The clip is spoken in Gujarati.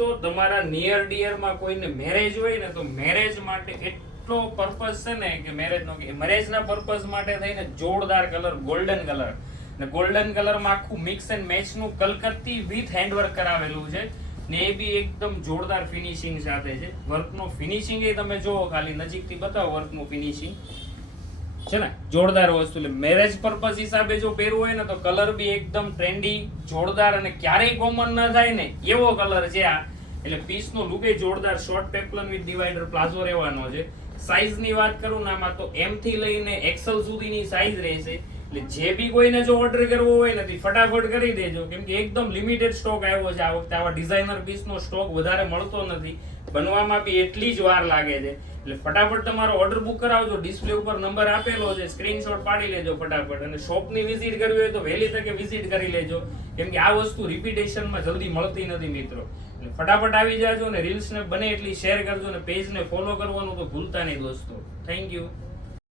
દોસ્તો તમારા નિયર ડિયરમાં કોઈને મેરેજ હોય ને તો મેરેજ માટે એટલો પર્પઝ છે ને કે મેરેજના પર્પઝ માટે થઈને જોરદાર કલર ગોલ્ડન કલર ને ગોલ્ડન કલરમાં આખું મિક્સ એન્ડ મેચનું કલકત્તી વિથ હેન્ડવર્ક કરાવેલું છે ને એ બી એકદમ જોરદાર ફિનિશિંગ સાથે છે. વર્કનો ફિનિશિંગ એ તમે જોવો, ખાલી નજીકથી બતાવો વર્કનું ફિનિશિંગ છે ને જોરદાર વસ્તુ. એટલે મેરેજ પર્પઝ હિસાબે જો પહેરવું હોય ને તો કલર બી એકદમ ટ્રેન્ડી જોરદાર અને ક્યારેય કોમન ન થાય ને એવો કલર છે આ. એટલે પીસનો લુક એ જોરદાર શોર્ટ પેપ્લન વિથ ડિવાઈડર પ્લાઝો રહેવાનો છે. સાઈઝની વાત કરું ને આમાં તો M થી લઈને XL સુધીની સાઈઝ રહેશે. એટલે જે બી કોઈને જો ઓર્ડર કરવો હોય ને ફટાફટ કરી દેજો, કેમ કે એકદમ લિમિટેડ સ્ટોક આવ્યો છે આ વખતે. આવા ડિઝાઇનર પીસનો સ્ટોક વધારે મળતો નથી, બનવામાં બી એટલી જ વાર લાગે છે. એટલે ફટાફટ તમારો ઓર્ડર બુક કરાવજો. ડિસ્પ્લે ઉપર નંબર આપેલો છે, સ્ક્રીનશોટ પાડી લેજો ફટાફટ. અને શોપની વિઝિટ કરવી હોય તો વહેલી તકે વિઝિટ કરી લેજો, કેમ કે આ વસ્તુ રિપીટેશનમાં જલ્દી મળતી નથી મિત્રો. એટલે ફટાફટ આવી જાજો ને રીલ્સને બને એટલી શેર કરજો ને પેજને ફોલો કરવાનું તો ભૂલતા નહીં દોસ્તો. Thank you.